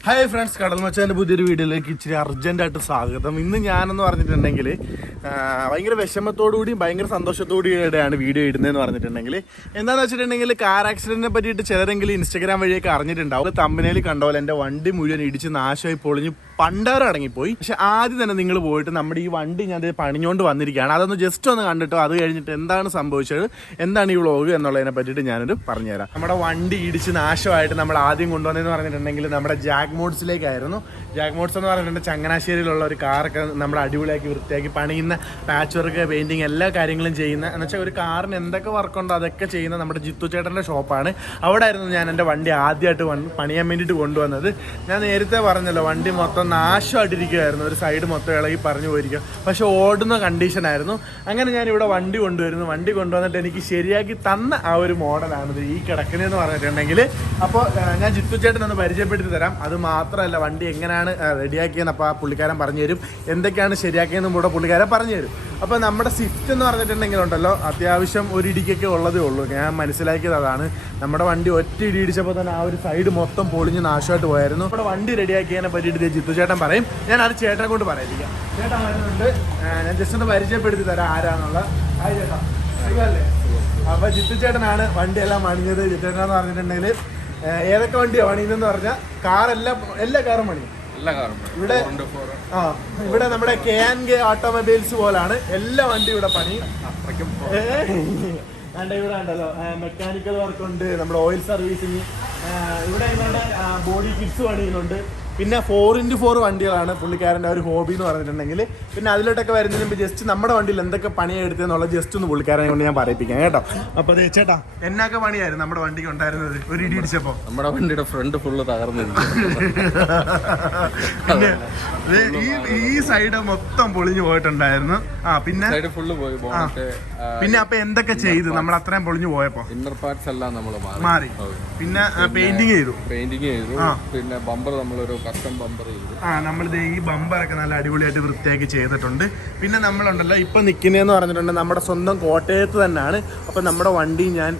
Hi friends കടൽ മച്ചാന്റെ പുതിയൊരു വീഡിയോയിലേക്ക് ഇച്ചിരി അർജന്റായിട്ട് സ്വാഗതം. ഇന്ന് ഞാനെന്ന് പറഞ്ഞിട്ടുണ്ടെങ്കിൽ ഭയങ്കര വിഷമത്തോടുകൂടിയും ഭയങ്കര സന്തോഷത്തോടുകൂടിയാണ് വീഡിയോ ഇടുന്നതെന്ന് പറഞ്ഞിട്ടുണ്ടെങ്കിൽ. എന്താണെന്ന് വെച്ചിട്ടുണ്ടെങ്കിൽ കാർ ആക്സിഡന്റിനെ പറ്റിയിട്ട് ചിലരെങ്കിലും ഇൻസ്റ്റാഗ്രാം വഴിയൊക്കെ അറിഞ്ഞിട്ടുണ്ടാവും. തമ്പനയിൽ കണ്ടോലെ എന്റെ വണ്ടി മുഴുവൻ ഇടിച്ച് നാശമായി പൊളിഞ്ഞ് പണ്ടാരം അടങ്ങിപ്പോയി. പക്ഷെ ആദ്യം തന്നെ നിങ്ങൾ പോയിട്ട് നമ്മുടെ ഈ വണ്ടി ഞാൻ പണിഞ്ഞുകൊണ്ട് വന്നിരിക്കുകയാണ്. അതൊന്ന് ജസ്റ്റ് ഒന്ന് കണ്ടിട്ടോ? അത് കഴിഞ്ഞിട്ട് എന്താണ് സംഭവിച്ചത്? എന്താണ് ഈ വ്ളോഗ് എന്നുള്ളതിനെ പറ്റിയിട്ട് ഞാനൊരു പറഞ്ഞുതരാം. നമ്മുടെ വണ്ടി ഇടിച്ച് നാശമായിട്ട് നമ്മൾ ആദ്യം കൊണ്ടുവന്നതെന്ന് പറഞ്ഞിട്ടുണ്ടെങ്കിൽ നമ്മുടെ ജാക്ക് മോഡ്സിലേക്കായിരുന്നു ജാക്ക് മോഡ്സ് എന്ന് പറഞ്ഞിട്ടുണ്ടെങ്കിൽ ചങ്ങനാശ്ശേരിയിലുള്ള ഒരു കാറൊക്കെ നമ്മൾ അടിപൊളിയാക്കി വൃത്തിയാക്കി പണിയുന്ന പാച്ച് വർക്ക് പെയിന്റിങ് എല്ലാ കാര്യങ്ങളും ചെയ്യുന്ന എന്ന് വെച്ചാൽ ഒരു കാറിന് എന്തൊക്കെ വർക്കുണ്ടോ അതൊക്കെ ചെയ്യുന്ന നമ്മുടെ ജിത്തു ചേട്ടന്റെ ഷോപ്പാണ്. അവിടെ ആയിരുന്നു ഞാൻ എന്റെ വണ്ടി ആദ്യമായിട്ട് പണിയാൻ വേണ്ടിയിട്ട് കൊണ്ടുവന്നത്. ഞാൻ നേരത്തെ പറഞ്ഞല്ലോ വണ്ടി മൊത്തം നാശമായിട്ടിരിക്കുമായിരുന്നു ഒരു സൈഡ് മൊത്തം ഇളകി പറഞ്ഞു പോയിരിക്കും പക്ഷെ ഓടുന്ന കണ്ടീഷനായിരുന്നു അങ്ങനെ ഞാൻ ഇവിടെ വണ്ടി കൊണ്ടുവരുന്നു. വണ്ടി കൊണ്ടുവന്നിട്ട് എനിക്ക് ശരിയാക്കി തന്ന ആ ഒരു മോഡലാണിത്. ഈ കിടക്കുന്നതെന്ന് പറഞ്ഞിട്ടുണ്ടെങ്കിൽ അപ്പോൾ ഞാൻ ജിത്തു ചേട്ടൻ ഒന്ന് പരിചയപ്പെടുത്തി തരാം. അത് മാത്രമല്ല വണ്ടി എങ്ങനെയാണ് റെഡിയാക്കിയെന്ന് അപ്പോൾ ആ പുള്ളിക്കാരൻ പറഞ്ഞു തരും. എന്തൊക്കെയാണ് ശരിയാക്കിയതെന്നും കൂടെ പുള്ളിക്കാരൻ പറഞ്ഞു തരും. അപ്പോൾ നമ്മുടെ സ്വിഫ്റ്റ് എന്ന് പറഞ്ഞിട്ടുണ്ടെങ്കിൽ ഉണ്ടല്ലോ അത്യാവശ്യം ഒരു ഇടിക്കൊക്കെ ഉള്ളതേ ഉള്ളൂ. ഞാൻ മനസ്സിലാക്കിയത് അതാണ്. നമ്മുടെ വണ്ടി ഒറ്റ ഇടി ഇടിച്ചപ്പോൾ തന്നെ ആ ഒരു സൈഡ് മൊത്തം പൊളിഞ്ഞ് നാശമായിട്ട് പോയായിരുന്നു. നമ്മുടെ വണ്ടി റെഡിയാക്കിയതിനെ പറ്റിയിട്ട് ജിത്തു ചേട്ടൻ പറയും. ഞാൻ അത് ചേട്ടനെ കൊണ്ട് പറയിപ്പിക്കാം. ചേട്ടൻ വരുന്നുണ്ട്. ഞാൻ ജസ്റ്റ് ഒന്ന് പരിചയപ്പെടുത്തി തരാം ആരാന്നുള്ള. ഹായ് ചേട്ടാ. സുഖമല്ലേ അപ്പൊ ജിത്തു ചേട്ടനാണ് വണ്ടിയെല്ലാം പണിഞ്ഞത്. ജിത്തു ചേട്ടൻ എന്ന് പറഞ്ഞിട്ടുണ്ടെങ്കിൽ ഏതൊക്കെ വണ്ടിയാണ് പണിയുന്നതെന്ന് പറഞ്ഞാൽ കാറെല്ലാം എല്ലാ കാറും പണിയും. എല്ലാ കാറും ഇവിടെ ആ ഇവിടെ നമ്മുടെ കെ ആൻ കെ ഓട്ടോമൊബൈൽസ് പോലാണ്. എല്ലാ വണ്ടി ഇവിടെ പണി ആണ്ട് ഇവിടെ ഉണ്ടല്ലോ മെക്കാനിക്കൽ വർക്ക് ഉണ്ട്. നമ്മുടെ ഓയിൽ സർവീസിങ് ഇവിടെ ഇവരുടെ ബോഡി കിറ്റ്സ് പണിയുന്നുണ്ട്. പിന്നെ ഫോർ ഇന്റു ഫോർ വണ്ടികളാണ് പുള്ളിക്കാരന്റെ ഒരു ഹോബി എന്ന് പറഞ്ഞിട്ടുണ്ടെങ്കിൽ. പിന്നെ അതിലോട്ടൊക്കെ വരുന്നതിന് മുമ്പ് ജസ്റ്റ് നമ്മുടെ വണ്ടിയിൽ എന്തൊക്കെ പണിയെടുത്തെന്നുള്ള ജസ്റ്റ് ഒന്ന് പുള്ളിക്കാരനെ കൊണ്ട് ഞാൻ പറയിപ്പിക്കാം കേട്ടോ. അപ്പോൾ ദേ ചേട്ടാ എന്നൊക്കെ പണിയായിരുന്നു നമ്മുടെ വണ്ടിക്ക് ഉണ്ടായിരുന്നത്? ഒരു ഇടി ഇടിച്ചപ്പോൾ നമ്മുടെ വണ്ടിയുടെ ഫ്രണ്ട് ഫുള്ള് തകർന്നു. പിന്നെ ഈ ഈ സൈഡ് മൊത്തം പൊളിഞ്ഞു പോയിട്ടുണ്ടായിരുന്നു. ആ പിന്നെ? സൈഡ് ഫുള്ള് പോയി പിന്നെ അപ്പൊ എന്തൊക്കെ ചെയ്തു? നമ്മൾ അത്രയും പൊളിഞ്ഞു പോയപ്പോ? ഇന്നർ പാർട്സ് എല്ലാം നമ്മൾ മാറി. മാറി. പിന്നെ പെയിന്റിങ് ചെയ്തു. പെയിന്റിങ് ചെയ്തു. പിന്നെ ബമ്പർ നമ്മളൊരു കസ്റ്റം ബമ്പർ ചെയ്തു. ആ നമ്മളിത് ഈ ബമ്പറൊക്കെ നല്ല അടിപൊളിയായിട്ട് വൃത്തിയാക്കി ചെയ്തിട്ടുണ്ട്. പിന്നെ നമ്മളുണ്ടല്ലോ ഇപ്പൊ നിൽക്കുന്നതെന്ന് പറഞ്ഞിട്ടുണ്ട് നമ്മുടെ സ്വന്തം കോട്ടയത്ത് തന്നെയാണ്. അപ്പൊ നമ്മുടെ വണ്ടി ഞാൻ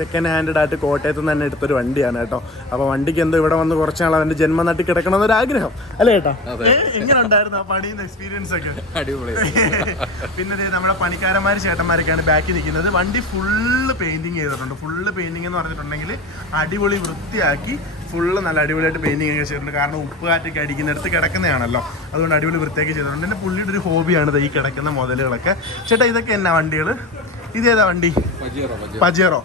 സെക്കൻഡ് ഹാൻഡഡ് ആയിട്ട് കോട്ടയത്ത് തന്നെ എടുത്തൊരു വണ്ടിയാണ് കേട്ടോ. അപ്പോൾ വണ്ടിക്ക് എന്തോ ഇവിടെ വന്ന് കുറച്ച് നാൾ അവന്റെ ജന്മനാട്ടിൽ കിടക്കണമെന്നൊരു ആഗ്രഹം. അല്ലേ കേട്ടോ എങ്ങനെ ഉണ്ടായിരുന്നു ആ പണിയുന്ന എക്സ്പീരിയൻസ് ഒക്കെ? അടിപൊളി. പിന്നെ നമ്മുടെ പണിക്കാരന്മാർ ചേട്ടന്മാരൊക്കെയാണ് ബാക്കി നിൽക്കുന്നത്. വണ്ടി ഫുള്ള് പെയിന്റിങ് ചെയ്തിട്ടുണ്ട്. ഫുള്ള് പെയിന്റിങ് എന്ന് പറഞ്ഞിട്ടുണ്ടെങ്കിൽ അടിപൊളി വൃത്തിയാക്കി ഫുള്ള് നല്ല അടിപൊളിയായിട്ട് പെയിന്റിങ് ഒക്കെ ചെയ്തിട്ടുണ്ട്. കാരണം ഉപ്പ് കാറ്റൊക്കെ അടിക്കുന്നിടത്ത് കിടക്കുന്നതാണല്ലോ. അതുകൊണ്ട് അടിപൊളി വൃത്തിയാക്കി ചെയ്തിട്ടുണ്ട്. എന്റെ പുള്ളിയുടെ ഒരു ഹോബിയാണ് ഈ കിടക്കുന്ന മുതലുകളൊക്കെ. ചേട്ടാ ഇതൊക്കെ എന്നാ വണ്ടികൾ ഇതേതാ വണ്ടി? പജേറോ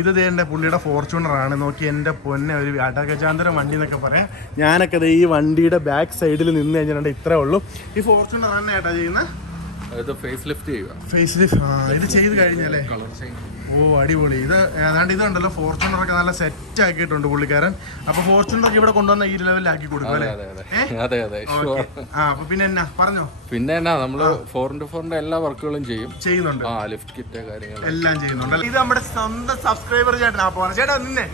ഇത് എന്റെ പുള്ളിയുടെ ഫോർച്യൂണർ ആണ്. നോക്കി എന്റെ പൊന്നെ ഒരു അടകജാന്തര വണ്ടി എന്നൊക്കെ പറയാം. ഞാനൊക്കെ ഈ വണ്ടിയുടെ ബാക്ക് സൈഡിൽ നിന്ന് കഴിഞ്ഞിട്ടുണ്ട്. ഇത്രേ ഉള്ളൂ. ഈ ഫോർച്യൂണർ തന്നെ ഏട്ടാ ചെയ്യുന്നത്? ഇത് ഫേസ് ലിഫ്റ്റ് ചെയ്യുക. ഫേസ് ലിഫ്റ്റ് ഇത് ചെയ്ത് കഴിഞ്ഞാലേ കളർ ചേഞ്ച് ഓ അടിപൊളി. ഇത് ഏതാണ്ട് ഇതുണ്ടല്ലോ ഫോർച്യൂണർ ഒക്കെ നല്ല സെറ്റ് ആക്കിയിട്ടുണ്ട് പുള്ളിക്കാരൻ. അപ്പൊ ഫോർച്യൂണർ ഇവിടെ കൊണ്ടുവന്ന ഈ ലെവലിൽ ആക്കി കൊടുക്കും അല്ലേ? അതെ അതെ. ആ അപ്പൊ പിന്നെ എന്നാ പറഞ്ഞോ? പിന്നെ എന്നാ നമ്മൾ ഫോർ ഇന്റു ഫോറിന്റെ എല്ലാ വർക്കുകളും ചെയ്യും. ചെയ്യുന്നുണ്ട്. ആ ലിഫ്റ്റ് കിറ്റ് കാര്യങ്ങൾ എല്ലാം ചെയ്യുന്നുണ്ട്. ഇത് നമ്മുടെ സ്വന്തം സബ്സ്ക്രൈബർ ചേട്ടനാ പോണ. ചേട്ടാ നിന്നെ.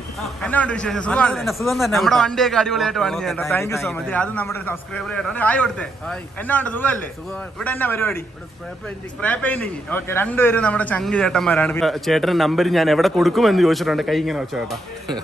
എന്നാ ഉണ്ട് വിശേഷം? സുഖമാണ് നമ്മുടെ വണ്ടിയൊക്കെ അടിപൊളിയായിട്ട് വാങ്ങി ചേട്ടാ താങ്ക് യു സോ മച്ച് അത് നമ്മുടെ സബ്സ്ക്രൈബർ ചേട്ടാ. ആയി കൊടുത്തേ. എന്നാ ഉണ്ട്? സുഖമല്ലേ? ഇവിടെ എന്നാ പരിപാടി? സ്പ്രേ പെയിന്റിങ് ഓക്കെ രണ്ടുപേരും നമ്മുടെ ചങ്ക് ചേട്ടന്മാരാണ്. ചേട്ടൻ നമ്പർ ഞാൻ എവിടെ കൊടുക്കുമെന്ന് ചോദിച്ചിട്ടുണ്ട്. കൈ ഇങ്ങനെ വെച്ചോ ചേട്ടാ.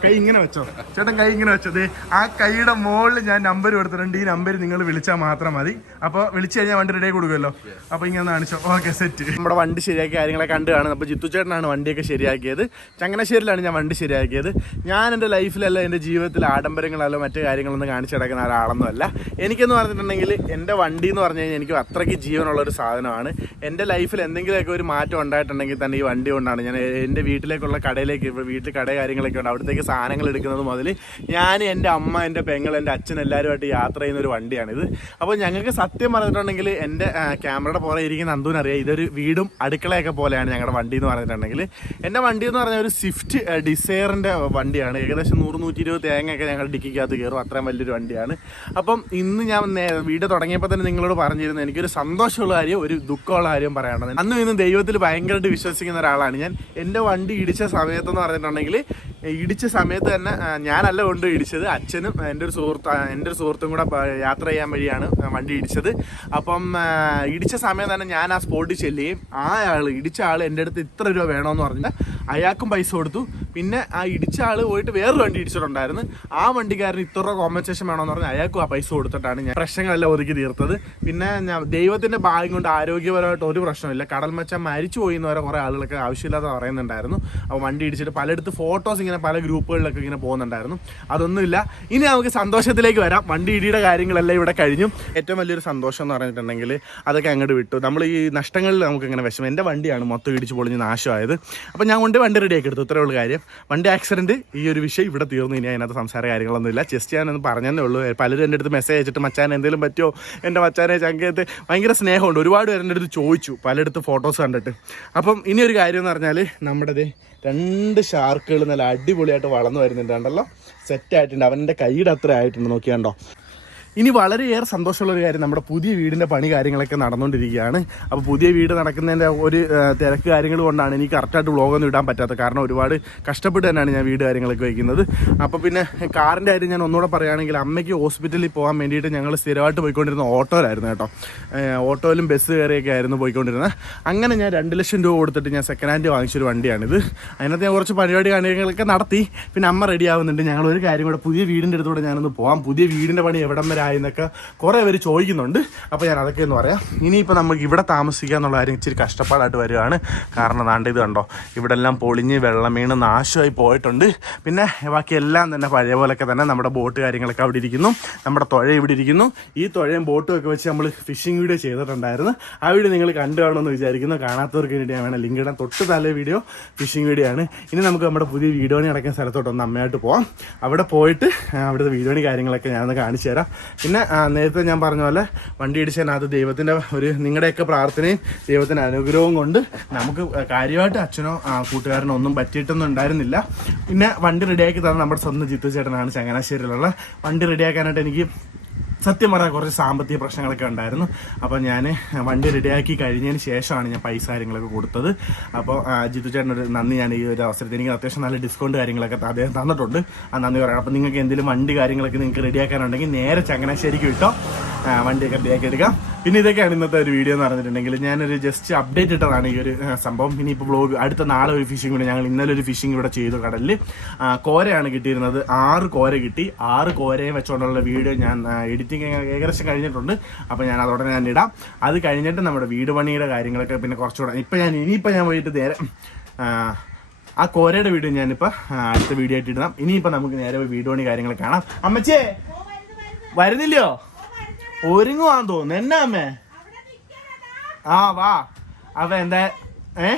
കൈ ഇങ്ങനെ വെച്ചോ. ചേട്ടൻ കൈ ഇങ്ങനെ വെച്ചത് ആ കൈയുടെ മുകളിൽ ഞാൻ നമ്പർ കൊടുത്തിട്ടുണ്ട്. ഈ നമ്പർ നിങ്ങൾ വിളിച്ചാൽ മാത്രം മതി. അപ്പോൾ വിളിച്ചു കഴിഞ്ഞാൽ വണ്ടി റെഡി കൊടുക്കുമല്ലോ. അപ്പോൾ ഇങ്ങനെ കാണിച്ചോ. ഓക്കെ സെറ്റ് നമ്മുടെ വണ്ടി ശരിയാക്കിയ കാര്യങ്ങളെ കണ്ടു കാണുന്നത്. അപ്പോൾ ജിത്തു ചേട്ടനാണ് വണ്ടിയൊക്കെ ശരിയാക്കിയത്. ചങ്ങനാശ്ശേരിയിലാണ് ഞാൻ വണ്ടി ശരിയാക്കിയത്. ഞാൻ എന്റെ ലൈഫിലല്ല എന്റെ ജീവിതത്തിൽ ആഡംബരങ്ങളല്ലോ മറ്റു കാര്യങ്ങളൊന്നും കാണിച്ചു കിടക്കുന്ന ഒരാളൊന്നും അല്ല. എനിക്കെന്ന് പറഞ്ഞിട്ടുണ്ടെങ്കിൽ എന്റെ വണ്ടി എന്ന് പറഞ്ഞു കഴിഞ്ഞാൽ എനിക്ക് അത്രയ്ക്ക് ജീവനുള്ള ഒരു സാധനമാണ്. എന്റെ ലൈഫിൽ എന്തെങ്കിലുമൊക്കെ ഒരു മാറ്റം ഉണ്ടായിട്ടുണ്ടെങ്കിൽ തന്നെ ഈ വണ്ടി കൊണ്ടാണ് ഞാൻ എന്റെ വീട്ടിലേക്കുള്ള കടയിലേക്ക് ഇപ്പോൾ വീട്ടിൽ കട കാര്യങ്ങളൊക്കെ ഉണ്ട്. അവിടത്തേക്ക് സാധനങ്ങൾ എടുക്കുന്നത് മുതൽ ഞാൻ എന്റെ അമ്മ എന്റെ പെങ്ങൾ എന്റെ അച്ഛൻ എല്ലാവരുമായിട്ട് യാത്ര ചെയ്യുന്ന ഒരു വണ്ടിയാണിത് അപ്പോൾ ഞങ്ങൾക്ക് സത്യം പറഞ്ഞിട്ടുണ്ടെങ്കിൽ എന്റെ ക്യാമറയുടെ പുറകെ ഇരിക്കുന്ന അന്തൂന് അറിയാം ഇതൊരു വീടും അടുക്കളയൊക്കെ പോലെയാണ് ഞങ്ങളുടെ വണ്ടി എന്ന് പറഞ്ഞിട്ടുണ്ടെങ്കിൽ എന്റെ വണ്ടി എന്ന് പറഞ്ഞാൽ ഒരു സ്വിഫ്റ്റ് ഡിസയറിന്റെ വണ്ടിയാണ്. ഏകദേശം നൂറ് നൂറ്റി ഇരുപത് തേങ്ങയൊക്കെ ഞങ്ങൾ ഡിക്കിക്കകത്ത് കയറും അത്രയും വലിയൊരു വണ്ടിയാണ്. അപ്പം ഇന്ന് ഞാൻ വീട് തുടങ്ങിയപ്പോൾ തന്നെ നിങ്ങളോട് പറഞ്ഞിരുന്നു എനിക്കൊരു സന്തോഷമുള്ള കാര്യം ഒരു ദുഃഖമുള്ള കാര്യം പറയാനുള്ളത് അന്നും ഇന്നും ദൈവത്തിൽ ഭയങ്കരമായിട്ട് വിശ്വസിക്കുന്ന ഒരാളാണ് ഞാൻ. എന്റെ വണ്ടി ഇടിച്ച സമയത്തെന്ന് പറഞ്ഞിട്ടുണ്ടെങ്കിൽ ഇടിച്ച സമയത്ത് തന്നെ ഞാനല്ല കൊണ്ട് ഇടിച്ചത്. അച്ഛനും എന്റെ ഒരു സുഹൃത്ത് എന്റെ ഒരു സുഹൃത്തും കൂടെ യാത്ര ചെയ്യാൻ വഴിയാണ് വണ്ടി ഇടിച്ചത്. അപ്പം ഇടിച്ച സമയം തന്നെ ഞാൻ ആ സ്പോട്ടിൽ ചെല്ലുകയും ആ ആൾ ഇടിച്ച ആൾ എന്റെ അടുത്ത് ഇത്ര രൂപ വേണമെന്ന് പറഞ്ഞിട്ട് അയാൾക്കും പൈസ കൊടുത്തു. പിന്നെ ആ ഇടിച്ച ആൾ പോയിട്ട് വേറൊരു വണ്ടി ഇടിച്ചിട്ടുണ്ടായിരുന്നു. ആ വണ്ടിക്കാരന് ഇത്ര രൂപ കോമ്പൻസേഷൻ വേണമെന്ന് പറഞ്ഞ് അയാൾക്കും ആ പൈസ കൊടുത്തിട്ടാണ് ഞാൻ പ്രശ്നങ്ങളെല്ലാം ഒതുക്കി തീർത്തത്. പിന്നെ ഞാൻ ദൈവത്തിന്റെ ഭാഗ്യം കൊണ്ട് ആരോഗ്യപരമായിട്ട് ഒരു പ്രശ്നമില്ല കടൽ മച്ച മരിച്ചു പോയി എന്ന് വരെ കുറേ ആളുകളൊക്കെ ആവശ്യമില്ലാതെ പറയുന്നുണ്ടായിരുന്നു. അപ്പോൾ വണ്ടി ഇടിച്ചിട്ട് പലയിടത്ത് ഫോട്ടോസ് ഇങ്ങനെ പല ഗ്രൂപ്പുകളിലൊക്കെ ഇങ്ങനെ പോകുന്നുണ്ടായിരുന്നു. അതൊന്നുമില്ല. ഇനി നമുക്ക് സന്തോഷത്തിലേക്ക് വരാം. വണ്ടി ഇടിയുടെ കാര്യങ്ങളെല്ലാം ഇവിടെ കഴിഞ്ഞു. ഏറ്റവും വലിയൊരു സന്തോഷം എന്ന് പറഞ്ഞിട്ടുണ്ടെങ്കിൽ അതൊക്കെ അങ്ങോട്ട് വിട്ടു. നമ്മൾ ഈ നഷ്ടങ്ങളിൽ നമുക്ക് ഇങ്ങനെ വിഷമം. എന്റെ വണ്ടിയാണ് മൊത്തം ഇടിച്ച് പൊളിഞ്ഞ് നാശമായത്. അപ്പോൾ ഞാൻ കൊണ്ട് വണ്ടി റെഡിയാക്കി എടുത്തു. ഇത്രേ ഉള്ളൂ കാര്യം. വണ്ടി ആക്സിഡന്റ് ഈ ഒരു വിഷയം ഇവിടെ തീർന്നു. ഇനി അതിനകത്ത് സംസാര കാര്യങ്ങളൊന്നും ഇല്ല. ജസ്റ്റ് ഞാനൊന്ന് പറഞ്ഞതേ ഉള്ളൂ. പലരും എന്റെ അടുത്ത് മെസ്സേജ് അയച്ചിട്ട് മച്ചാൻ എന്തെങ്കിലും പറ്റുമോ എന്റെ മച്ചാനെ ചങ്കയത്ത് ഭയങ്കര സ്നേഹമുണ്ട്. ഒരുപാട് പേരെ അടുത്ത് ചോദിച്ചു. പലയിടത്ത് ഫോട്ടോസ് കണ്ടിട്ട്. അപ്പം ഇനി ഒരു കാര്യം എന്ന് പറഞ്ഞാൽ നമ്മുടെ രണ്ട് ഷാർക്കുകൾ നല്ല അടിപൊളിയായിട്ട് വളർന്നു വരുന്നുണ്ട് കണ്ടല്ലോ? സെറ്റായിട്ടുണ്ട് അവന്റെ കൈയുടെ അത്ര ആയിട്ടുണ്ട്. നോക്കിയാണ്ടോ? ഇനി വളരെയേറെ സന്തോഷമുള്ള ഒരു കാര്യം നമ്മുടെ പുതിയ വീടിന്റെ പണി കാര്യങ്ങളൊക്കെ നടന്നുകൊണ്ടിരിക്കുകയാണ് അപ്പോൾ പുതിയ വീട് നടക്കുന്നതിന്റെ ഒരു തിരക്ക് കാര്യങ്ങൾ കൊണ്ടാണ് എനിക്ക് കറക്റ്റായിട്ട് വ്ളോഗൊന്നും ഇടാൻ പറ്റാത്തത് കാരണം ഒരുപാട് കഷ്ടപ്പെട്ട് തന്നെയാണ് ഞാൻ വീട് കാര്യങ്ങളൊക്കെ വയ്ക്കുന്നത്. അപ്പോൾ പിന്നെ കാറിന്റെ കാര്യം ഞാൻ ഒന്നുകൂടെ പറയുകയാണെങ്കിൽ അമ്മയ്ക്ക് ഹോസ്പിറ്റലിൽ പോകാൻ വേണ്ടിയിട്ട് ഞങ്ങൾ സ്ഥിരമായിട്ട് പോയിക്കൊണ്ടിരുന്ന ഓട്ടോയിലായിരുന്നു കേട്ടോ. ഓട്ടോയിലും ബസ് കയറിയൊക്കെ ആയിരുന്നു പോയിക്കൊണ്ടിരുന്നത്. അങ്ങനെ ഞാൻ രണ്ട് ലക്ഷം രൂപ കൊടുത്തിട്ട് ഞാൻ സെക്കൻഡ് ഹാൻഡ് വാങ്ങിച്ചൊരു വണ്ടിയാണിത്. അതിനകത്ത് ഞാൻ കുറച്ച് പരിപാടി കാര്യങ്ങളൊക്കെ നടത്തി. പിന്നെ അമ്മ റെഡി ആവുന്നുണ്ട്. ഞങ്ങൾ ഒരു കാര്യം കൂടെ പുതിയ വീടിന്റെ അടുത്തൂടെ ഞാനൊന്ന് പോകാം പുതിയ വീടിന്റെ പണി എവിടം വരെ ആയി എന്നൊക്കെ കുറേ പേര് ചോദിക്കുന്നുണ്ട്. അപ്പോൾ ഞാൻ അതൊക്കെ ഒന്ന് പറയാം. ഇനിയിപ്പോൾ നമുക്ക് ഇവിടെ താമസിക്കുക എന്നുള്ള കാര്യം ഇച്ചിരി കഷ്ടപ്പാടായിട്ട് വരുവാണ് കാരണം നാണ്ട് ഇത് കണ്ടോ ഇവിടെ എല്ലാം പൊളിഞ്ഞ് വെള്ളം വീണ് നാശമായി പോയിട്ടുണ്ട്. പിന്നെ ബാക്കി എല്ലാം തന്നെ പഴയ പോലൊക്കെ തന്നെ നമ്മുടെ ബോട്ട് കാര്യങ്ങളൊക്കെ അവിടെ ഇരിക്കുന്നു. നമ്മുടെ തുഴ ഇവിടെ ഇരിക്കുന്നു. ഈ തുഴയും ബോട്ടും ഒക്കെ വെച്ച് നമ്മൾ ഫിഷിംഗ് വീഡിയോ ചെയ്തിട്ടുണ്ടായിരുന്നു. ആ വീഡിയോ നിങ്ങൾ കണ്ടു കാണുമെന്ന് വിചാരിക്കുന്നു. കാണാത്തവർക്ക് വേണ്ടി വേണം ലിങ്ക് ഇടാൻ തൊട്ട് തലേ വീഡിയോ ഫിഷിംഗ് വീഡിയോ ആണ്. ഇനി നമുക്ക് നമ്മുടെ പുതിയ വീഡിയോണി അടക്കുന്ന സ്ഥലത്തോട്ട് ഒന്ന് അമ്മയായിട്ട് പോവാം. അവിടെ പോയിട്ട് അവിടുത്തെ വീഡിയോണി കാര്യങ്ങളൊക്കെ ഞാനൊന്ന് കാണിച്ചു തരാം. പിന്നെ നേരത്തെ ഞാൻ പറഞ്ഞ പോലെ വണ്ടി ഇടിച്ചതിനകത്ത് ദൈവത്തിന്റെ ഒരു നിങ്ങളുടെയൊക്കെ പ്രാർത്ഥനയും ദൈവത്തിന്റെ അനുഗ്രഹവും കൊണ്ട് നമുക്ക് കാര്യമായിട്ട് അച്ഛനോ കൂട്ടുകാരനോ ഒന്നും പറ്റിയിട്ടൊന്നും ഉണ്ടായിരുന്നില്ല. പിന്നെ വണ്ടി റെഡിയാക്കി തന്നെ നമ്മുടെ സ്വന്തം ജിത്തു ചേട്ടനാണ് ചങ്ങനാശ്ശേരിയിലുള്ള. വണ്ടി റെഡിയാക്കാനായിട്ട് എനിക്ക് സത്യം പറഞ്ഞാൽ കുറച്ച് സാമ്പത്തിക പ്രശ്നങ്ങളൊക്കെ ഉണ്ടായിരുന്നു. അപ്പോൾ ഞാൻ വണ്ടി റെഡിയാക്കി കഴിഞ്ഞതിന് ശേഷമാണ് ഞാൻ പൈസ കാര്യങ്ങളൊക്കെ കൊടുത്തത്. അപ്പോൾ ജിത്തു ചേട്ടനൊരു നന്ദി. ഞാൻ ഈ ഒരു അവസരത്തിൽ എനിക്ക് അത്യാവശ്യം നല്ല ഡിസ്കൗണ്ട് കാര്യങ്ങളൊക്കെ അദ്ദേഹം തന്നിട്ടുണ്ട്. ആ നന്ദി പറയാം. അപ്പോൾ നിങ്ങൾക്ക് എന്തെങ്കിലും വണ്ടി കാര്യങ്ങളൊക്കെ നിങ്ങൾക്ക് റെഡിയാക്കാനുണ്ടെങ്കിൽ നേരെ ചങ്ങനാശ്ശേരിക്ക് വിട്ടോ. വണ്ടിയൊക്കെ റെഡിയാക്കി എടുക്കാം. പിന്നെ ഇതൊക്കെയാണ് ഇന്നത്തെ ഒരു വീഡിയോ എന്ന് പറഞ്ഞിട്ടുണ്ടെങ്കിൽ ഞാനൊരു ജസ്റ്റ് അപ്ഡേറ്റ് ഇട്ടതാണ് ഈ ഒരു സംഭവം. ഇനി ഇപ്പോൾ ബ്ലോഗ് അടുത്ത നാളെ ഒരു ഫിഷിംഗ് കൂടി. ഞങ്ങൾ ഇന്നലെ ഒരു ഫിഷിംഗ് ഇവിടെ ചെയ്തു കടലിൽ കോരയാണ് കിട്ടിയിരുന്നത്. ആറ് കോര കിട്ടി. ആറ് കോരയെ വെച്ചുകൊണ്ടുള്ള വീഡിയോ ഞാൻ എഡിറ്റിംഗ് ഏകദേശം കഴിഞ്ഞിട്ടുണ്ട്. അപ്പോൾ ഞാൻ അതോടെ ഞാൻ ഇടാം. അത് കഴിഞ്ഞിട്ട് നമ്മുടെ വീട് പണിയുടെ കാര്യങ്ങളൊക്കെ പിന്നെ കുറച്ചുകൂടെ. ഇപ്പം ഞാൻ ഇനിയിപ്പോൾ ഞാൻ പോയിട്ട് നേരെ ആ, കോരയുടെ വീഡിയോ ഞാനിപ്പോൾ അടുത്ത വീഡിയോ ആയിട്ട് ഇടാം ഇനിയിപ്പോൾ നമുക്ക് നേരെ വീട് പണി കാര്യങ്ങൾ കാണാം. അമ്മച്ചേ വരുന്നില്ലയോ? ഒരുങ്ങുവാന്ന് തോന്നുന്നു. എന്നാ അമ്മേ? ആ വാ. അപ്പൊ എന്താ ഏ?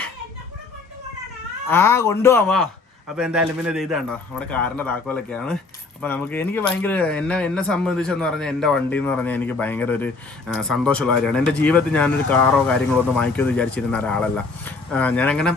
ആ കൊണ്ടുപോവാ വാ. അപ്പൊ എന്തായാലും പിന്നെ ഇത് ഇതാണ്ടോ നമ്മുടെ കാറിന്റെ താക്കോലൊക്കെയാണ്. അപ്പൊ നമുക്ക് എനിക്ക് ഭയങ്കര എന്നെ എന്നെ സംബന്ധിച്ചെന്ന് പറഞ്ഞാൽ എന്റെ വണ്ടി എന്ന് പറഞ്ഞാൽ എനിക്ക് ഭയങ്കര ഒരു സന്തോഷമുള്ള കാര്യമാണ്. എന്റെ ജീവിതത്തിൽ ഞാനൊരു കാറോ കാര്യങ്ങളോ ഒന്നും വാങ്ങിക്കുമെന്ന് വിചാരിച്ചിരുന്ന ഒരാളല്ല. ഞാൻ ഞാനങ്ങനെ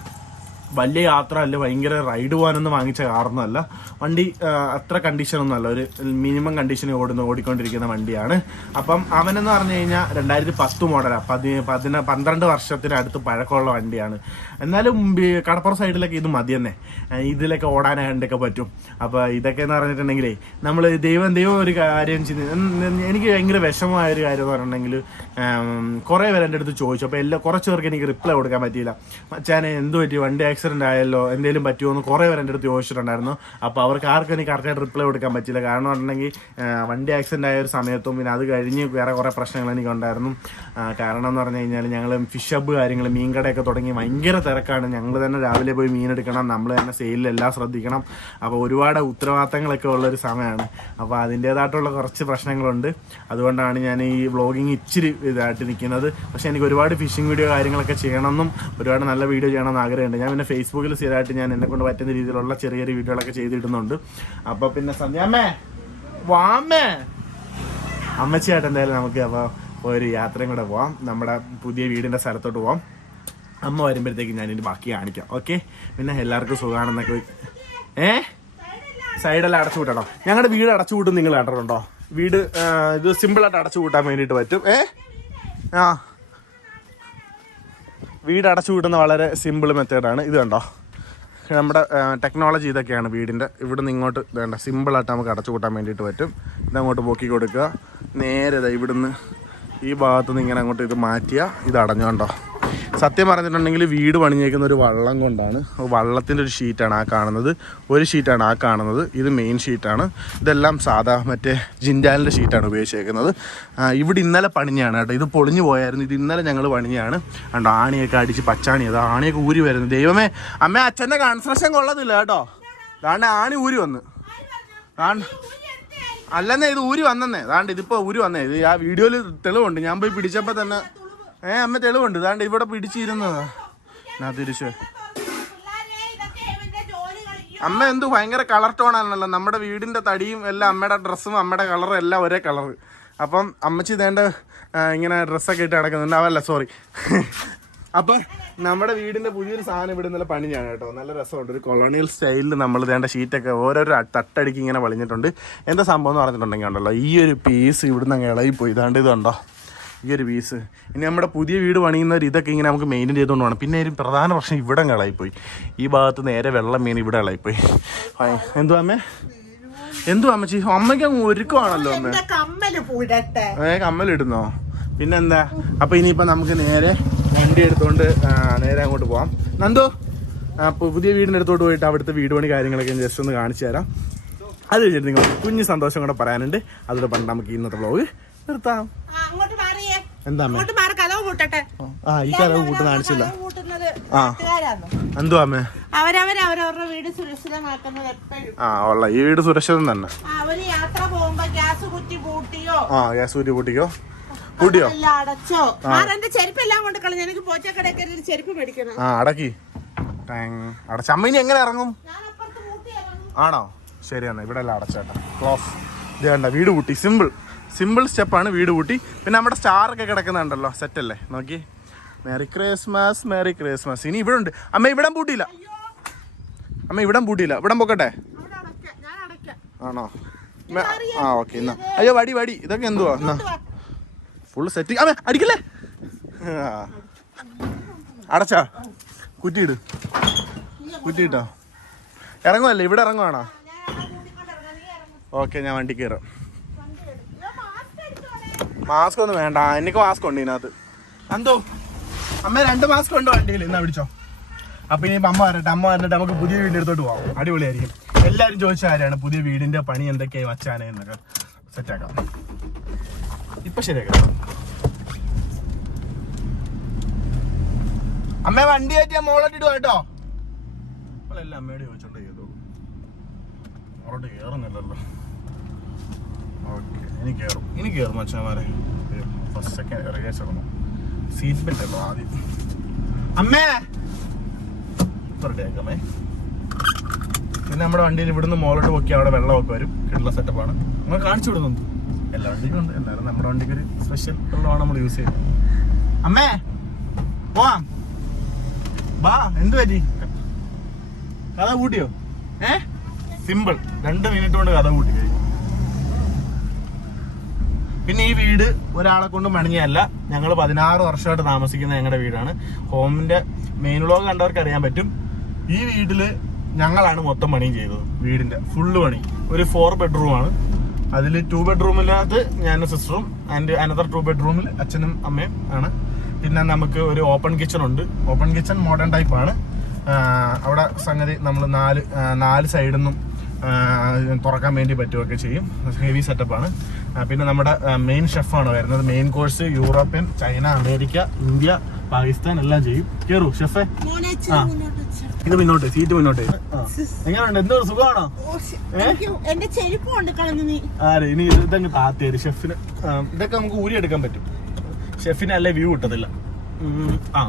വലിയ യാത്ര അല്ല ഭയങ്കര റൈഡ് പോകാനൊന്നും വാങ്ങിച്ച കാറൊന്നുമല്ല. വണ്ടി അത്ര കണ്ടീഷനൊന്നും അല്ല. ഒരു മിനിമം കണ്ടീഷനിൽ ഓടുന്ന ഓടിക്കൊണ്ടിരിക്കുന്ന വണ്ടിയാണ്. അപ്പം അവനെന്ന് പറഞ്ഞു കഴിഞ്ഞാൽ രണ്ടായിരത്തി പത്ത് മോഡലാണ് പതി പതിന പന്ത്രണ്ട് വർഷത്തിനടുത്ത് പഴക്കമുള്ള വണ്ടിയാണ്. എന്നാലും കടപ്പുറ സൈഡിലൊക്കെ ഇത് മതി തന്നെ. ഇതിലൊക്കെ ഓടാനായിട്ടൊക്കെ പറ്റും. അപ്പോൾ ഇതൊക്കെ എന്ന് പറഞ്ഞിട്ടുണ്ടെങ്കിലേ നമ്മൾ ദൈവം ദൈവം ഒരു കാര്യം ചെയ്ത് എനിക്ക് ഭയങ്കര വിഷമമായ ഒരു കാര്യം എന്ന് പറഞ്ഞിട്ടുണ്ടെങ്കിൽ കുറേ പേര് എന്റെ അടുത്ത് ചോദിച്ചു. അപ്പോൾ എല്ലാ കുറച്ച് പേർക്ക് എനിക്ക് റിപ്ലൈ കൊടുക്കാൻ പറ്റിയില്ല. മച്ചാനെ എന്ത് പറ്റി? വണ്ടി ആക്സിഡന്റ് ആയല്ലോ എന്തെങ്കിലും പറ്റുമോ എന്ന് കുറേ പേര് എന്റെ അടുത്ത് ചോദിച്ചിട്ടുണ്ടായിരുന്നു. അപ്പോൾ അവർക്ക് ആർക്കും എനിക്ക് കറക്റ്റായിട്ട് റിപ്ലൈ കൊടുക്കാൻ പറ്റില്ല കാരണം ഉണ്ടെങ്കിൽ വണ്ടി ആക്സിഡന്റ് ആയ ഒരു സമയത്തും പിന്നെ അത് കഴിഞ്ഞ് വേറെ കുറേ പ്രശ്നങ്ങൾ എനിക്കുണ്ടായിരുന്നു. കാരണം എന്ന് പറഞ്ഞു കഴിഞ്ഞാൽ ഞങ്ങൾ ഫിഷ് കാര്യങ്ങൾ മീൻകടയൊക്കെ തുടങ്ങി ഭയങ്കര തിരക്കാണ്. ഞങ്ങൾ തന്നെ രാവിലെ പോയി മീൻ എടുക്കണം നമ്മൾ തന്നെ സെയിലെല്ലാം ശ്രദ്ധിക്കണം. അപ്പോൾ ഒരുപാട് ഉത്തരവാദിത്തങ്ങളൊക്കെ ഉള്ള ഒരു സമയമാണ് അപ്പോൾ അതിന്റേതായിട്ടുള്ള കുറച്ച് പ്രശ്നങ്ങളുണ്ട്. അതുകൊണ്ടാണ് ഞാൻ ഈ വ്ളോഗിങ് ഇച്ചിരി ഇതായിട്ട് നിൽക്കുന്നത് പക്ഷേ എനിക്ക് ഒരുപാട് ഫിഷിംഗ് വീഡിയോ കാര്യങ്ങളൊക്കെ ചെയ്യണമെന്നും ഒരുപാട് നല്ല വീഡിയോ ചെയ്യണമെന്ന് ആഗ്രഹമുണ്ട്. ഞാൻ പിന്നെ ഫേസ്ബുക്കിൽ സ്ഥിരമായിട്ട് ഞാൻ എന്നെ കൊണ്ട് പറ്റുന്ന രീതിയിലുള്ള ചെറിയ ചെറിയ വീഡിയോകളൊക്കെ ചെയ്തിടുന്നുണ്ട്. അപ്പോൾ പിന്നെ സന്ധ്യാമ്മേ വാമ്മേ അമ്മച്ചിയായിട്ട് എന്തായാലും നമുക്ക് അപ്പോൾ ഒരു യാത്രയും കൂടെ പോവാം. നമ്മുടെ പുതിയ വീടിന്റെ സ്ഥലത്തോട്ട് പോവാം. അമ്മ വരുമ്പോഴത്തേക്ക് ഞാൻ ഇനി ബാക്കി കാണിക്കാം. ഓക്കെ പിന്നെ എല്ലാവർക്കും സുഖമാണെന്നൊക്കെ ഏ? സൈഡെല്ലാം അടച്ചു കൂട്ടണം? ഞങ്ങളുടെ വീട് അടച്ചു കൂട്ടും നിങ്ങൾ കണ്ടിട്ടുണ്ടോ? വീട് ഇത് സിമ്പിളായിട്ട് അടച്ചു കൂട്ടാൻ വേണ്ടിയിട്ട് പറ്റും. ഏ? ആ. വീട് അടച്ചു വിടുന്ന വളരെ സിമ്പിൾ മെത്തേഡാണ് ഇത് കണ്ടോ? നമ്മുടെ ടെക്നോളജി ഇതൊക്കെയാണ് വീടിന്റെ ഇവിടുന്ന് ഇങ്ങോട്ട് വേണ്ട സിമ്പിളായിട്ട് നമുക്ക് അടച്ചു കൂട്ടാൻ വേണ്ടിയിട്ട് പറ്റും. ഇതങ്ങോട്ട് പൊക്കി കൊടുക്കുക. നേരെ ഇവിടുന്ന് ഈ ഭാഗത്തുനിന്ന് ഇങ്ങനെ അങ്ങോട്ട് ഇത് മാറ്റിയാൽ ഇത് അടഞ്ഞു കണ്ടോ? സത്യം പറഞ്ഞിട്ടുണ്ടെങ്കിൽ വീട് പണിഞ്ഞേക്കുന്ന ഒരു വള്ളം കൊണ്ടാണ്. വള്ളത്തിന്റെ ഒരു ഷീറ്റാണ് ആ കാണുന്നത്. ഒരു ഷീറ്റാണ് ആ കാണുന്നത്. ഇത് മെയിൻ ഷീറ്റാണ്. ഇതെല്ലാം സാധാ മറ്റേ ജിൻഡാലിന്റെ ഷീറ്റാണ് ഉപയോഗിച്ചേക്കുന്നത്. ഇവിടെ ഇന്നലെ പണിഞ്ഞാണ് കേട്ടോ. ഇത് പൊളിഞ്ഞു പോയായിരുന്നു. ഇത് ഇന്നലെ ഞങ്ങൾ പണിഞ്ഞാണ്. കണ്ടോ ആണിയൊക്കെ അടിച്ച് പച്ചാണി അത് ആണിയൊക്കെ ഊരി വരുന്നു. ദൈവമേ അമ്മ അച്ഛന്റെ കൺസ്ട്രക്ഷൻ കൊള്ളത്തില്ല കേട്ടോ. ദാണ്ട് ആണി ഊരി വന്ന്. ദാണ്ട്. അല്ലെന്നേ ഇത് ഊരി വന്നെന്നേ. അതാണ്ട് ഇതിപ്പോ ഊരി വന്നേ. ഇത് ആ വീഡിയോയിൽ തെളിവുണ്ട്. ഞാൻ പോയി പിടിച്ചപ്പോൾ തന്നെ ഏ അമ്മ തെളിവുണ്ട് ഇതാണ്ട് ഇവിടെ പിടിച്ചിരുന്നതാ. ഞാൻ തിരിച്ചു. അമ്മ എന്തു ഭയങ്കര കളർ ടോൺ ആണല്ലോ. നമ്മുടെ വീടിന്റെ തടിയും എല്ലാം അമ്മയുടെ ഡ്രസ്സും അമ്മയുടെ കളറും എല്ലാം ഒരേ കളർ അപ്പം അമ്മച്ചി ഇതേണ്ട ഇങ്ങനെ ഡ്രസ്സൊക്കെ ഇട്ട് നടക്കുന്നുണ്ട്. അവല്ല സോറി അപ്പം നമ്മുടെ വീടിന്റെ പുതിയൊരു സാധനം ഇവിടെ നല്ല പണിഞ്ഞാണ് കേട്ടോ. നല്ല രസമുണ്ട്. ഒരു കൊളോണിയൽ സ്റ്റൈലിൽ നമ്മൾ വേണ്ട ഷീറ്റൊക്കെ ഓരോരോ തട്ടടിക്ക് ഇങ്ങനെ വളഞ്ഞിട്ടുണ്ട്. എന്താ സംഭവം എന്ന് പറഞ്ഞിട്ടുണ്ടെങ്കിൽ ഉണ്ടല്ലോ ഈ ഒരു പീസ് ഇവിടുന്ന് അങ്ങ് ഇളകിപ്പോയി. പോയി ഇതാണ്ട് ഇതുണ്ടോ? ഈ ഒരു പീസ് ഇനി നമ്മുടെ പുതിയ വീട് പണിയുന്നവർ ഇതൊക്കെ ഇങ്ങനെ നമുക്ക് മെയിന്റെയിൻ ചെയ്തുകൊണ്ട് വേണം പിന്നെ ഒരു പ്രധാന പ്രശ്നം ഇവിടെ കളായിപ്പോയി ഈ ഭാഗത്ത് നേരെ വെള്ളം മീൻ ഇവിടെ കളായിപ്പോയി എന്തു അമ്മേ? എന്തു അമ്മച്ചി? അമ്മയ്ക്ക് അങ്ങ് ഒരുക്കമാണല്ലോ അമ്മ. ഏ കമ്മലിടുന്നോ? പിന്നെന്താ? അപ്പൊ ഇനിയിപ്പോ നമുക്ക് നേരെ വണ്ടി എടുത്തോണ്ട് നേരെ അങ്ങോട്ട് പോവാം. നന്ദു അപ്പൊ പുതിയ വീടിന്റെ അടുത്തോട്ട് പോയിട്ട് അവിടുത്തെ വീട് പണി കാര്യങ്ങളൊക്കെ ജസ്റ്റ് ഒന്ന് കാണിച്ചു തരാം. അത് കഴിഞ്ഞിട്ട് നിങ്ങൾ കുഞ്ഞു സന്തോഷം കൂടെ പറയാനുണ്ട്. അതോടെ പണ്ട് നമുക്ക് ഇന്നത്തെ വ്ളോഗ് നിർത്താം. എന്താ കൂട്ട് കാണിച്ചില്ല. ആ. അമ്മേ? അവരവര് അവരവരുടെ വീട് സുരക്ഷിതമാക്കുന്നത് എപ്പോഴും. ആ ഉള്ള ഈ വീട് സുരക്ഷിതം തന്നെ. അവർ യാത്ര പോകുമ്പോ ഗ്യാസ് കുറ്റി പൂട്ടിയോ? ആ ഗ്യാസ് പൂട്ടിക്കോ? അടച്ചോ? എന്റെ ചെരുപ്പ് എല്ലാം കൊണ്ട് കളഞ്ഞു എനിക്ക് പോച്ചക്കടയൊക്കെ ഒരു ചെരുപ്പ് മേടിക്കണം. ആ അടക്കി. ഇനി എങ്ങനെ ഇറങ്ങും? ആണോ? ശരി എന്നാ ഇവിടെ എല്ലാം അടച്ചേട്ടാ. ക്ലോസ്. ഇത് കണ്ട വീട് കൂട്ടി സിമ്പിൾ. സിമ്പിൾ സ്റ്റെപ്പാണ് വീട് കൂട്ടി പിന്നെ നമ്മുടെ സ്റ്റാറൊക്കെ കിടക്കുന്നുണ്ടല്ലോ സെറ്റല്ലേ നോക്കി മെറി ക്രിസ്മസ് മെറി ക്രിസ്മസ് ഇനി ഇവിടെ ഉണ്ട്. അമ്മ ഇവിടം പൂട്ടിയില്ല. അമ്മ ഇവിടം പൂട്ടിയില്ല. ഇവിടം പൊക്കട്ടെ? ആണോ? ആ ഓക്കെ എന്നാ. അയ്യോ വടി വടി. ഇതൊക്കെ എന്തുവാ? എന്നാ. ഫുൾ സെറ്റ് അമ്മ അടിക്കല്ലേ. അടച്ചാ. കുറ്റിയിട്. കുറ്റിയിട്ടോ? ഇറങ്ങുമല്ലേ ഇവിടെ ഇറങ്ങുവാണോ. ഓക്കെ ഞാൻ വണ്ടി കയറാം വണ്ടി എടുക്ക്. ഇയ്യോ, mask എടുത്തോടെ. മാസ്ക് ഒന്നും വേണ്ട. എനിക്ക് മാസ്ക് ഉണ്ട് ഇതിനകത്ത്. എന്തോ? അമ്മ രണ്ട് മാസ്ക് ഉണ്ടോ വണ്ടിയിൽ? എന്നാ പിടിച്ചോ. അപ്പൊ ഇനി അമ്മ വരട്ടെ. അമ്മ വന്നിട്ട് നമുക്ക് പുതിയ വീടിനടുത്തോട്ട് പോവാം. അടിപൊളിയായിരിക്കും. എല്ലാരും ചോദിച്ച ആരാണ് പുതിയ വീടിന്റെ പണി എന്തൊക്കെയായി വച്ചാനെ എന്നൊക്കെ. സെറ്റ് ആക്കാം. ഇപ്പൊ ശരിയാക്കാം. അമ്മ വണ്ടി കയറ്റി ഞാൻ മോളോട്ട് ഇടുക കേട്ടോ. നമ്മളെല്ലാം അമ്മയോട് ചോദിച്ചോണ്ടേ ചെയ്തോളൂ അവരോട് കയറുന്നില്ലല്ലോ ഓക്കെ. ഇനി കയറും ഇനി കയറും അച്ഛന്മാരെ ഫസ്റ്റ് സെക്കൻഡ് ഇറങ്ങിയ ചേർന്നു സീറ്റ് ബെൽറ്റ് അല്ലോ ആദ്യം. അമ്മേ! റെഡിയാക്കമ്മേ പിന്നെ നമ്മുടെ വണ്ടിയിൽ ഇവിടുന്ന് മോളോട്ട് പൊക്കി അവിടെ വെള്ളമൊക്കെ വരും. കിട്ടുള്ള സെറ്റപ്പാണ് നമ്മൾ കാണിച്ചു വിടുന്നുണ്ട് എല്ലാ വണ്ടിക്കും ഉണ്ട്. എന്തായാലും നമ്മുടെ വണ്ടിക്ക് ഒരു സ്പെഷ്യൽ വെള്ളമാണ് നമ്മൾ യൂസ് ചെയ്യുന്നത്. അമ്മേ! പോവാം. ബാ എന്ത് പറ്റി? കഥ കൂട്ടിയോ? ഏ? സിമ്പിൾ രണ്ട് മിനിറ്റ് കൊണ്ട് കഥ കൂട്ടി. പിന്നെ ഈ വീട് ഒരാളെ കൊണ്ട് മണങ്ങിയല്ല ഞങ്ങൾ പതിനാറ് വർഷമായിട്ട് താമസിക്കുന്ന ഞങ്ങളുടെ വീടാണ്. ഹോമിന്റെ മെയിൻ വ്ളോഗ് കണ്ടവർക്ക് അറിയാൻ പറ്റും. ഈ വീട്ടിൽ ഞങ്ങളാണ് മൊത്തം പണിയും ചെയ്തത്. വീടിന്റെ ഫുള്ള് പണി. ഒരു ഫോർ ബെഡ്റൂം ആണ്. അതിൽ ടു ബെഡ്റൂമിനകത്ത് ഞാനും സിസ്റ്ററും ആൻഡ് അനദർ ടു ബെഡ്റൂമിൽ അച്ഛനും അമ്മയും ആണ്. പിന്നെ നമുക്ക് ഒരു ഓപ്പൺ കിച്ചൺ ഉണ്ട്. ഓപ്പൺ കിച്ചൺ മോഡേൺ ടൈപ്പ് ആണ്. അവിടെ സംഗതി നമ്മൾ നാല് നാല് സൈഡിൽ നിന്നും തുറക്കാൻ വേണ്ടി പറ്റുകയൊക്കെ ചെയ്യും. ഹെവി സെറ്റപ്പാണ് പിന്നെ നമ്മുടെ മെയിൻ ഷെഫാണ് വരുന്നത്. Main course European China America India Pakistan എല്ലാം ചെയ്യും. കേറു ഷെഫേ ആ. ഇത് മുന്നോട്ട് സീറ്റ് മുന്നോട്ട്. എങ്ങനെയുണ്ട്? എന്തോ സുഖമാണോ? ആരെ? ഇനി ഇതങ്ങ് താത്തേര് ഷെഫിന് ഇതൊക്കെ നമുക്ക് ഊരി എടുക്കാൻ പറ്റും. ഷെഫിന് അല്ലേ വ്യൂ കിട്ടത്തില്ല. ആ.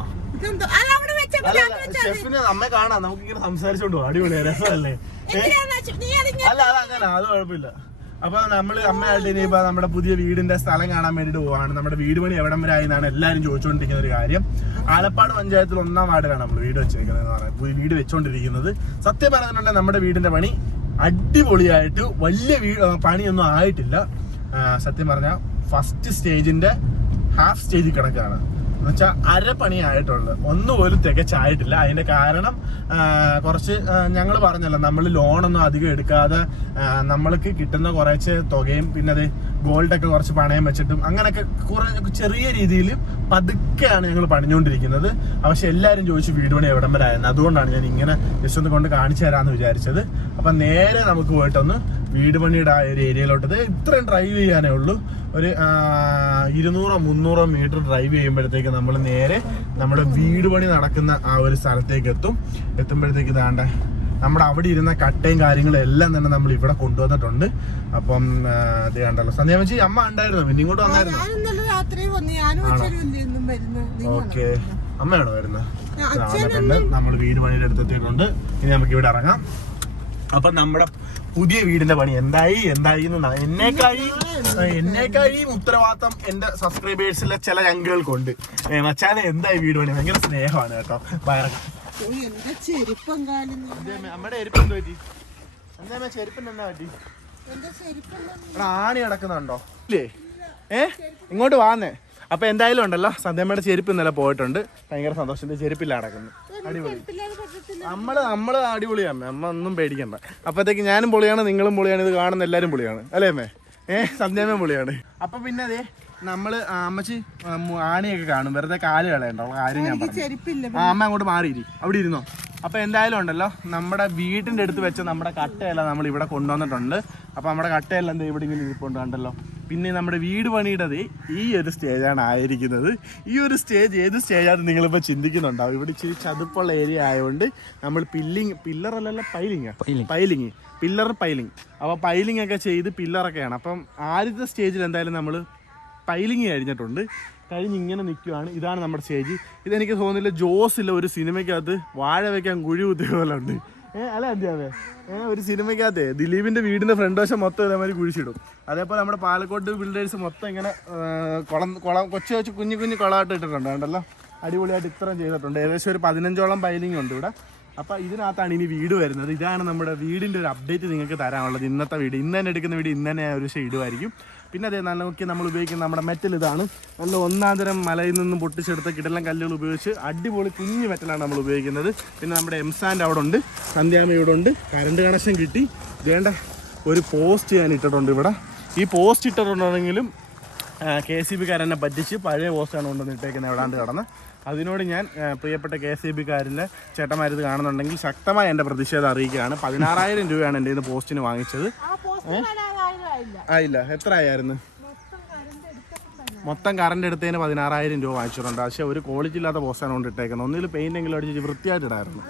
ഷെഫിന് നമ്മെ കാണാം. നമുക്ക് ഇങ്ങനെ സംസാരിച്ചോണ്ട് അടിപൊളി അടിപൊളിയാ രസമല്ലേ? അല്ല അത് അങ്ങനെ അത് കുഴപ്പമില്ല. അപ്പൊ നമ്മൾ അമ്മയായിട്ട് ഇനിയിപ്പോ നമ്മുടെ പുതിയ വീടിന്റെ സ്ഥലം കാണാൻ വേണ്ടിട്ട് പോവാണ്. നമ്മുടെ വീട് പണി എവിടം വരെ ആയി എന്നാണ് എല്ലാരും ചോദിച്ചുകൊണ്ടിരിക്കുന്ന ഒരു കാര്യം. ആലപ്പാട് പഞ്ചായത്തിൽ ഒന്നാം വാർഡിലാണ് നമ്മൾ വീട് വെച്ചിരിക്കുന്നത് വീട് വെച്ചോണ്ടിരിക്കുന്നത്. സത്യം പറഞ്ഞിട്ടുണ്ടെങ്കിൽ നമ്മുടെ വീടിന്റെ പണി അടിപൊളിയായിട്ട് വലിയ പണിയൊന്നും ആയിട്ടില്ല. സത്യം പറഞ്ഞാൽ ഫസ്റ്റ് സ്റ്റേജിന്റെ ഹാഫ് സ്റ്റേജിൽ കിടക്കുകയാണ്. എന്നുവെച്ചാൽ അരപ്പണി ആയിട്ടുള്ളത് ഒന്നുപോലും തികച്ചായിട്ടില്ല. അതിന്റെ കാരണം കുറച്ച് ഞങ്ങൾ പറഞ്ഞല്ലോ നമ്മൾ ലോണൊന്നും അധികം എടുക്കാതെ നമ്മൾക്ക് കിട്ടുന്ന കുറച്ച് തുകയും പിന്നെ അത് ഗോൾഡൊക്കെ കുറച്ച് പണയം വെച്ചിട്ടും അങ്ങനെയൊക്കെ കുറെ ചെറിയ രീതിയിൽ പതുക്കെയാണ് ഞങ്ങൾ പണിഞ്ഞുകൊണ്ടിരിക്കുന്നത്. പക്ഷെ എല്ലാവരും ചോദിച്ചു വീട് പണി എവിടം വരെ ആയിരുന്നു അതുകൊണ്ടാണ് ഞാൻ ഇങ്ങനെ ജസ്റ്റ് ഒന്ന് കൊണ്ട് കാണിച്ചു തരാമെന്ന് വിചാരിച്ചത്. അപ്പം നേരെ നമുക്ക് പോയിട്ടൊന്ന് വീട് പണിയുടെ ആ ഒരു ഏരിയയിലോട്ട് ഇത് ഇത്രയും ഡ്രൈവ് ചെയ്യാനേ ഉള്ളൂ. ഒരു ഇരുന്നൂറോ മുന്നൂറോ മീറ്റർ ഡ്രൈവ് ചെയ്യുമ്പോഴത്തേക്ക് നമ്മൾ നേരെ നമ്മുടെ വീട് പണി നടക്കുന്ന ആ ഒരു സ്ഥലത്തേക്ക് എത്തും. എത്തുമ്പോഴത്തേക്ക് ഇതാണ്ട നമ്മുടെ അവിടെ ഇരുന്ന കട്ടയും കാര്യങ്ങളും എല്ലാം തന്നെ നമ്മൾ ഇവിടെ കൊണ്ടുവന്നിട്ടുണ്ട്. അപ്പം ഇത് കണ്ടല്ലോ. സന്ധ്യാമച്ചി അമ്മ ഉണ്ടായിരുന്നു? പിന്നെ ഇങ്ങോട്ട് വന്നായിരുന്നു? ഓക്കെ. അമ്മയാണോ വരുന്നത് നമ്മൾ വീട് പണിയുടെ അടുത്തെത്തിയിട്ടുണ്ട് ഇനി നമുക്ക് ഇവിടെ ഇറങ്ങാം. അപ്പം നമ്മുടെ പുതിയ വീടിന്റെ പണി. എന്തായി? എന്തായി എന്ന് എന്നെ എന്നെക്കായി? ഉത്തരവാദിത്തം എന്റെ സബ്സ്ക്രൈബേഴ്സിലെ ചില ഞങ്ങൾക്കുണ്ട്. മച്ചാനെ എന്തായി വീട് പണി? ഭയങ്കര സ്നേഹമാണ് കേട്ടോ. വയറൊക്കെ. അമ്മയുടെ എരിപ്പ് എന്ത് പറ്റി? ചെരുപ്പിന് പറ്റി? ആണി കിടക്കുന്നുണ്ടോ? ഇല്ലേ? ഏ? ഇങ്ങോട്ട് വാന്നേ. അപ്പൊ എന്തായാലും ഉണ്ടല്ലോ സന്ധ്യമ്മയുടെ ചെരുപ്പ് ഇന്നലെ പോയിട്ടുണ്ട്. ഭയങ്കര സന്തോഷത്തിന്റെ ചെരുപ്പില്ല കിടക്കുന്നു അടിപൊളി. നമ്മൾ നമ്മൾ അടിപൊളിയാണ് അമ്മ. ഒന്നും പേടിക്കണ്ട. അപ്പത്തേക്ക് ഞാനും പൊളിയാണ് നിങ്ങളും പൊളിയാണ് ഇത് കാണുന്ന എല്ലാരും പൊളിയാണ്. അല്ലേ അമ്മേ? ഏഹ് സന്ധ്യാമ്മ പൊളിയാണ്. അപ്പൊ പിന്നെ അതെ നമ്മൾ അമ്മച്ചി ആനയൊക്കെ കാണും. വെറുതെ കാൽ കളയണ്ടോ കാര്യം ഞാൻ പറഞ്ഞു. ആ അമ്മ അങ്ങോട്ട് മാറിയിരി. അവിടെ ഇരുന്നോ? അപ്പൊ എന്തായാലും ഉണ്ടല്ലോ നമ്മുടെ വീടിന്റെ അടുത്ത് വെച്ച നമ്മുടെ കട്ടയെല്ലാം നമ്മൾ ഇവിടെ കൊണ്ടുവന്നിട്ടുണ്ട്. അപ്പൊ നമ്മുടെ കട്ടയെല്ലാം എന്താ ഇവിടെ ഇങ്ങനെ ഇരിപ്പുണ്ട് കണ്ടല്ലോ. പിന്നെ നമ്മുടെ വീട് പണിയുടേത് ഈ ഒരു സ്റ്റേജാണ് ആയിരിക്കുന്നത്. ഈ ഒരു സ്റ്റേജ് ഏത് സ്റ്റേജാണ് നിങ്ങളിപ്പോൾ ചിന്തിക്കുന്നുണ്ടാവും. ഇവിടെ ഇച്ചിരി ചതുപ്പുള്ള ഏരിയ ആയതുകൊണ്ട് നമ്മൾ പില്ലിങ് പില്ലർ അല്ലല്ലോ പൈലിങ് പൈലിങ് പില്ലർ പൈലിങ് അപ്പോൾ പൈലിംഗ് ഒക്കെ ചെയ്ത് പില്ലറൊക്കെയാണ് അപ്പം ആദ്യത്തെ സ്റ്റേജിൽ എന്തായാലും നമ്മൾ പൈലിങ് കഴിഞ്ഞിട്ടുണ്ട്. കഴിഞ്ഞ് ഇങ്ങനെ നിൽക്കുവാണ് ഇതാണ് നമ്മുടെ സ്റ്റേജ്. ഇതെനിക്ക് തോന്നുന്നില്ല ജോസില്ല ഒരു സിനിമയ്ക്കകത്ത് വാഴ വയ്ക്കാൻ കുഴി കുത്തിയ ഉണ്ട്. ഏഹ് അല്ല എന്തിയാവേ ഏഹ് ഒരു സിനിമയ്ക്കകത്തെ ദിലീപിന്റെ വീടിന്റെ ഫ്രണ്ട് വശം മൊത്തം ഇതേമാതിരി കുഴിച്ചിടും. അതേപോലെ നമ്മുടെ പാലക്കോട്ട് ബിൽഡേഴ്സ് മൊത്തം ഇങ്ങനെ കുളം കുളം കൊച്ചു കൊച്ചു കുഞ്ഞു കുഞ്ഞു കുളമായിട്ട് ഇട്ടിട്ടുണ്ട്. കണ്ടല്ലോ? അടിപൊളിയായിട്ട് ഇത്രയും ചെയ്തിട്ടുണ്ട്. ഏകദേശം ഒരു പതിനഞ്ചോളം പൈലിംഗ് ഉണ്ട് ഇവിടെ. അപ്പോൾ ഇതിനകത്താണ് ഇനി വീട് വരുന്നത്. ഇതാണ് നമ്മുടെ വീടിന്റെ ഒരു അപ്ഡേറ്റ് നിങ്ങൾക്ക് തരാനുള്ളത്. ഇന്നത്തെ വീട്. ഇന്ന് തന്നെ എടുക്കുന്ന വീട് ഇന്ന് തന്നെ ഒരു ദിവസം ഇടുമായിരിക്കും പിന്നെ അതേ നല്ല നോക്കി നമ്മൾ ഉപയോഗിക്കുന്ന നമ്മുടെ മെറ്റൽ ഇതാണ്. നല്ല ഒന്നാം തരം മലയിൽ നിന്നും പൊട്ടിച്ചെടുത്ത കിടലം കല്ലുകൾ ഉപയോഗിച്ച് അടിപൊളി കുഞ്ഞു മെറ്റലാണ് നമ്മൾ ഉപയോഗിക്കുന്നത്. പിന്നെ നമ്മുടെ എം സാൻഡ് അവിടെ ഉണ്ട്. സന്ധ്യാമ ഇവിടെ ഉണ്ട്. കറണ്ട് കണക്ഷൻ കിട്ടി. വേണ്ട ഒരു പോസ്റ്റ് ഞാൻ ഇട്ടിട്ടുണ്ട് ഇവിടെ. ഈ പോസ്റ്റ് ഇട്ടിട്ടുണ്ടെങ്കിലും കെ സി ബിക്കാരെന്നെ പറ്റിച്ച് പഴയ പോസ്റ്റാണ് കൊണ്ടുവന്ന് ഇട്ടേക്കുന്നത്. എവിടാണ്ട് കിടന്ന്? അതിനോട് ഞാൻ പ്രിയപ്പെട്ട കെ സി ബിക്കാരിലെ ചേട്ടന്മാരിത് കാണുന്നുണ്ടെങ്കിൽ ശക്തമായ എന്റെ പ്രതിഷേധം അറിയിക്കുകയാണ്. പതിനാറായിരം രൂപയാണ് എന്റെ ഇന്ന് പോസ്റ്റിന് വാങ്ങിച്ചത്. ആയില്ല. എത്ര ആയായിരുന്നു മൊത്തം കറണ്ട് എടുത്തതിന് പതിനാറായിരം രൂപ വാങ്ങിച്ചിട്ടുണ്ട്. പക്ഷേ ഒരു ക്വാളിറ്റി ഇല്ലാത്ത പോസ്റ്റാണ് കൊണ്ട് ഇട്ടേക്കുന്നത്. ഒന്നിൽ പെയിന്റ് എങ്കിലും അടിച്ച് വൃത്തിയായിട്ട് ഇടായിരുന്നു.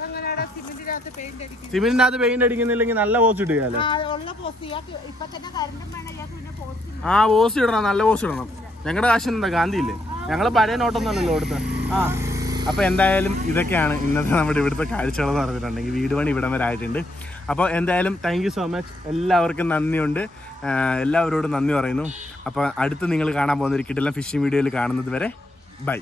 സിമെന്റിനകത്ത് പെയിന്റ് അടിക്കുന്നില്ലെങ്കിൽ നല്ല പോസ്റ്റ് ഇടുകയല്ലേ? പോസ്റ്റ് ആ പോസ്റ്റ് ഇടണം. നല്ല പോസ്റ്റ് ഇടണം. ഞങ്ങളുടെ കാശിനെന്താ ഗാന്ധി ഇല്ലേ ഞങ്ങൾ പഴയ നോട്ടൊന്നുമല്ലല്ലോ ഇവിടുത്തെ ആ. അപ്പോൾ എന്തായാലും ഇതൊക്കെയാണ് ഇന്നത്തെ നമ്മുടെ ഇവിടുത്തെ കാഴ്ചകൾ എന്ന് പറഞ്ഞിട്ടുണ്ടെങ്കിൽ വീട് പണി ഇവിടം വരെ ആയിട്ടുണ്ട്. അപ്പോൾ എന്തായാലും താങ്ക് യു സോ മച്ച് എല്ലാവർക്കും നന്ദിയുണ്ട്. എല്ലാവരോടും നന്ദി പറയുന്നു. അപ്പോൾ അടുത്ത് നിങ്ങൾ കാണാൻ പോകുന്ന ഒരു കിട്ടില്ല ഫിഷിംഗ് വീഡിയോയിൽ കാണുന്നത് വരെ. ബൈ